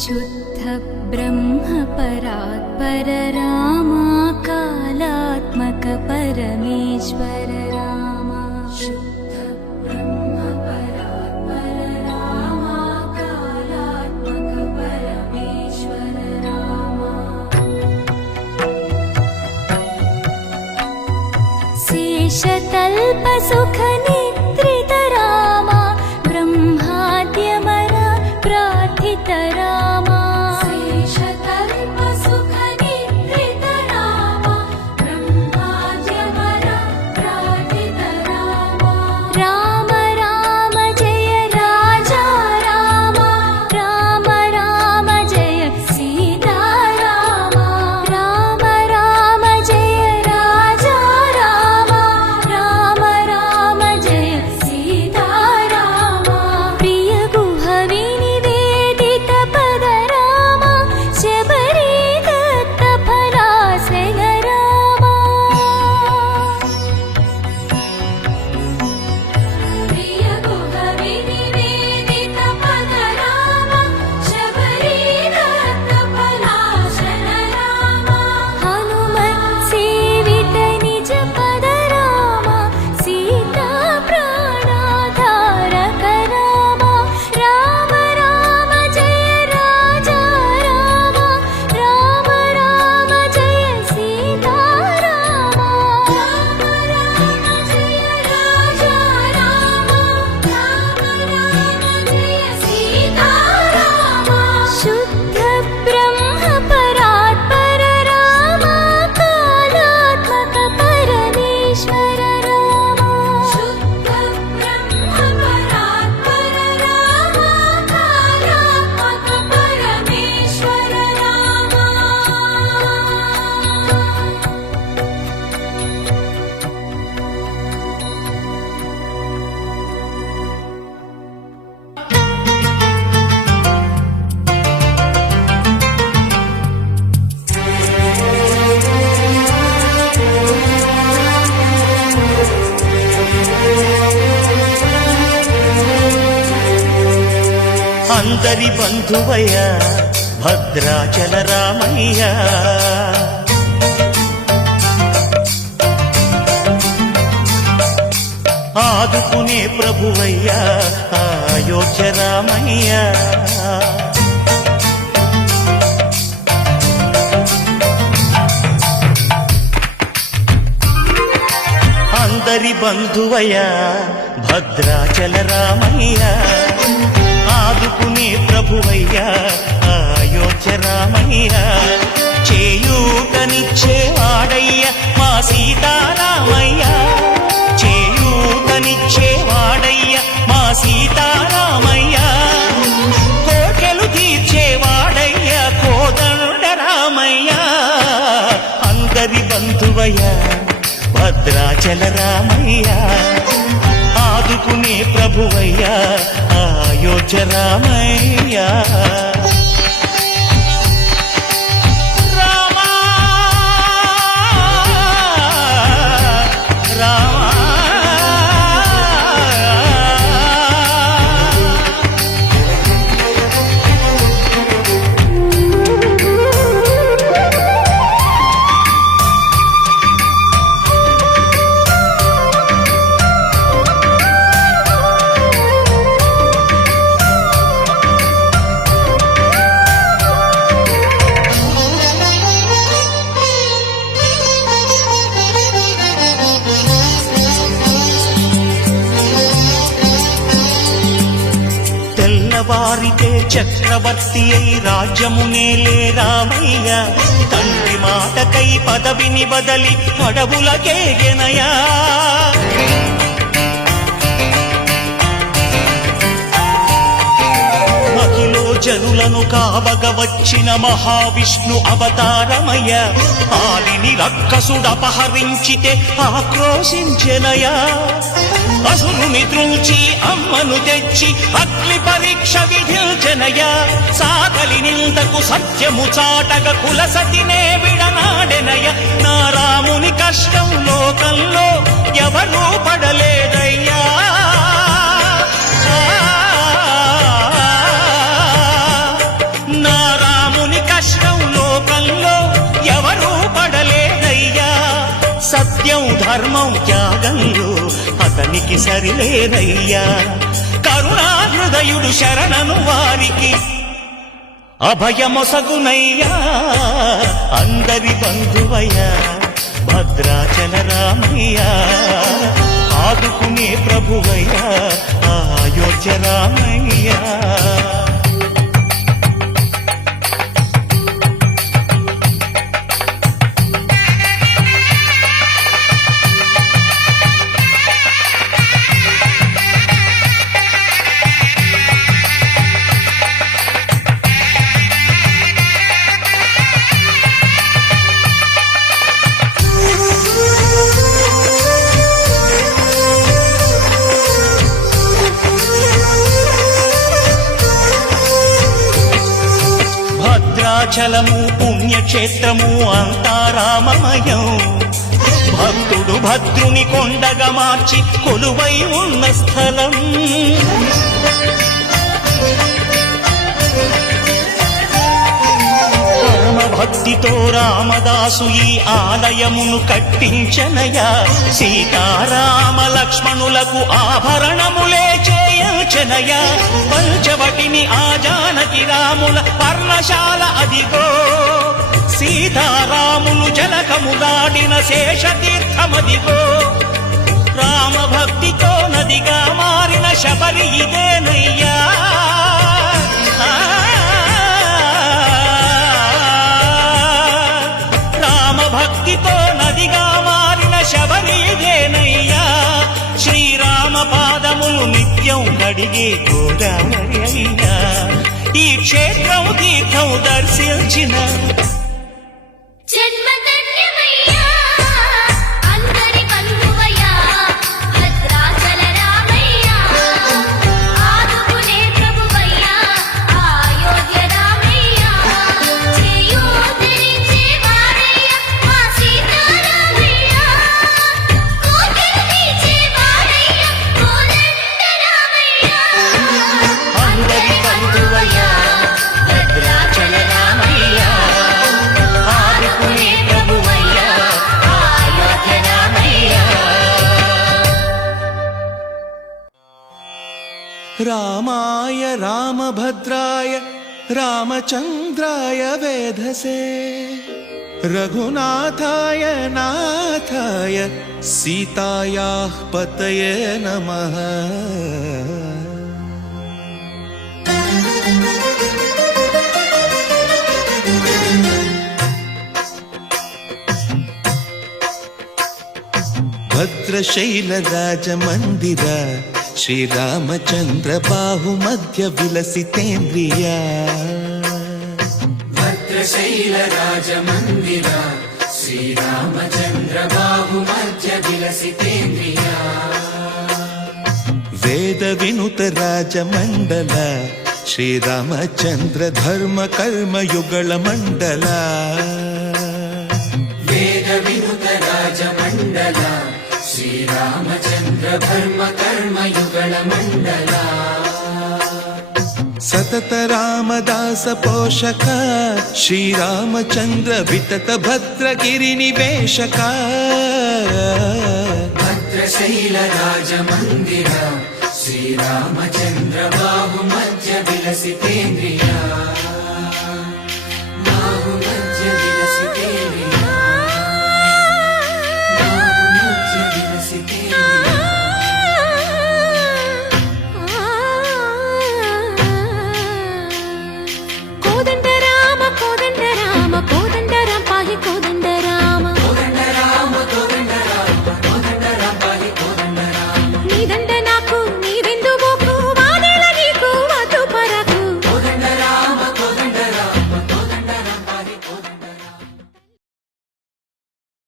शुद्ध ब्रह्म परात्पर रामा कालात्मक परमेश्वर रामा शुद्ध ब्रह्म परात्पर रामा कालात्मक परमेश्वर रामा शेषतल्प सुख निद्रित रामा ब्रह्माद्यमर प्रार्थित रामा शेषतल्प सुख निद्रित रामा ब्रह्माद्यमर प्रार्थित रामा राम राम जय राजा रामा राम राम जय सीता रामा राम राम जय राजा रामा राम राम जय सीता रामा प्रिय गुहवि निवेदित पद रामा शबरी दत्त फलासग रामा प्रिय गुहवि निवेदित पद रामा शबरी दत्त फलासग रामा हनुमत् सेवित निज पद रामा सीता प्राणाधारक रामा राम राम जय राजा रामा राम राम जय सीता रामा राम राम जय राजा रामा राम राम जय सीता रामा शुद्ध ब्रह्म परात्पर रामा कालात्मक परमेश्वर रामा शुद्ध ब्रह्म परात्पर रामा कालात्मक परमेश्वर रामा అందరి బంధువయ్య భద్రాచల రామయ్య ఆదుకునే ప్రభువయ్య అయోధ్య రామయ్య అందరి బంధువయ్య భద్రాచల రామయ్య ఆదుకునే ప్రభువయ్య అయోధ్య రామయ్య చేయూతనిచ్చేవాడయ్య మా సీతారామయ్య చేయూతనిచ్చేవాడయ్య మా సీతారామయ్య కోటెలు తీర్చేవాడయ్య కోదండ రామయ్య అందరి బంధువయ్య భద్రాచల రామయ్య ఆదుకునే ప్రభువయ్య అయోధ్య రామయ్య రామా రామా తెల్లవారితే చక్రవర్తి అయి రాజ్యమునేలే రామయ్య తండ్రి మాటకై పదవిని బదలి అడవులకేగెనయా మహిలో జనులను కావగ వచ్చిన మహావిష్ణు అవతారమయ్య ఆలిని రక్కసుడపహరించితే ఆక్రోశించెనయా అసురుని త్రుంచి అమ్మను తెచ్చి అగ్ని పరీక్ష విధించెనయా సాగలి నిందకు సత్యము చాటగ కులసతినే విడనాడెనయ నా రాముని కష్టం లోకంలో ఎవరూ పడలేదయ్యా నా ధర్మం త్యాగంలో అతనికి సరిలేదయ్యా. కరుణా హృదయుడు శరణను వారికి అభయమొసగునయ్యా. అందరి బంధువయ్యా భద్రాచల రామయ్యా, ఆదుకునే ప్రభువయ్యా అయోధ్య రామయ్యా. భద్రాచలము పుణ్యక్షేత్రము అంతా రామమయం. భక్తుడు భద్రుని కొండగా మార్చి కొలువై ఉన్న స్థలం. పరమ భక్తితో రామదాసు ఈ ఆలయమును కట్టించనయా. సీతారామ లక్ష్మణులకు ఆభరణములే చేయచనయా. పంచవటిని ఆ జానకి రాముల పర్ణశాల అదిగో. సీతారాములు జలకములాడిన శేషతీర్థమదిగో. రామ భక్తితో నదిగా మారిన శబరి ఇదేనయ్యా. రామ భక్తితో నదిగా మారిన శబరి ఇదేనయ్యా. శ్రీరామ పాదములు నిత్యం కడిగే గోదావరి అయ్యా. ఈ క్షేత్రం తీర్థం దర్శించిన జన్మధన్యమయ్యా. అందరి బంధువయ్యా భద్రాచల రామయ్యా, ఆదుకునే ప్రభువయ్యా అయోధ్య రామయ్యా. చేయూతనిచ్చే వారయ్యా మా సీతారామయ్యా, కోకిలనిచ్చే వారయ్యా కోదండ రామయ్యా. అందరి బంధువయ్యా భద్రాచల రామయ్యా, ఆదుకునే ప్రభువయ్యా అయోధ్య రామయ్యా. రామాయ రామభద్రాయ రామచంద్రాయ వేధసే, రఘునాథాయ నాథాయ సీతాయాః పతయే నమః. భద్రశైలరాజమందిర శ్రీరామచంద్ర బాహుమధ్య విలసితేంద్రియా. భద్రశైలరాజమందిర శ్రీరామచంద్ర బాహుమధ్య విలసితేంద్రియా. వేద వినుత రాజమండల శ్రీరామచంద్ర ధర్మ కర్మ యుగళ మండల. వేద వినుత రాజమండల శ్రీరామచంద్ర ధర్మ కర్మ యుగళ మండల. సతత రామదాస పోషక శ్రీరామచంద్ర వితత భద్రగిరి నివేశక. భద్రశైలరాజమందిర శ్రీరామచంద్ర బాహుమధ్య విలసితేంద్రియా. బాహుమధ్య విలసితేంద్రియా.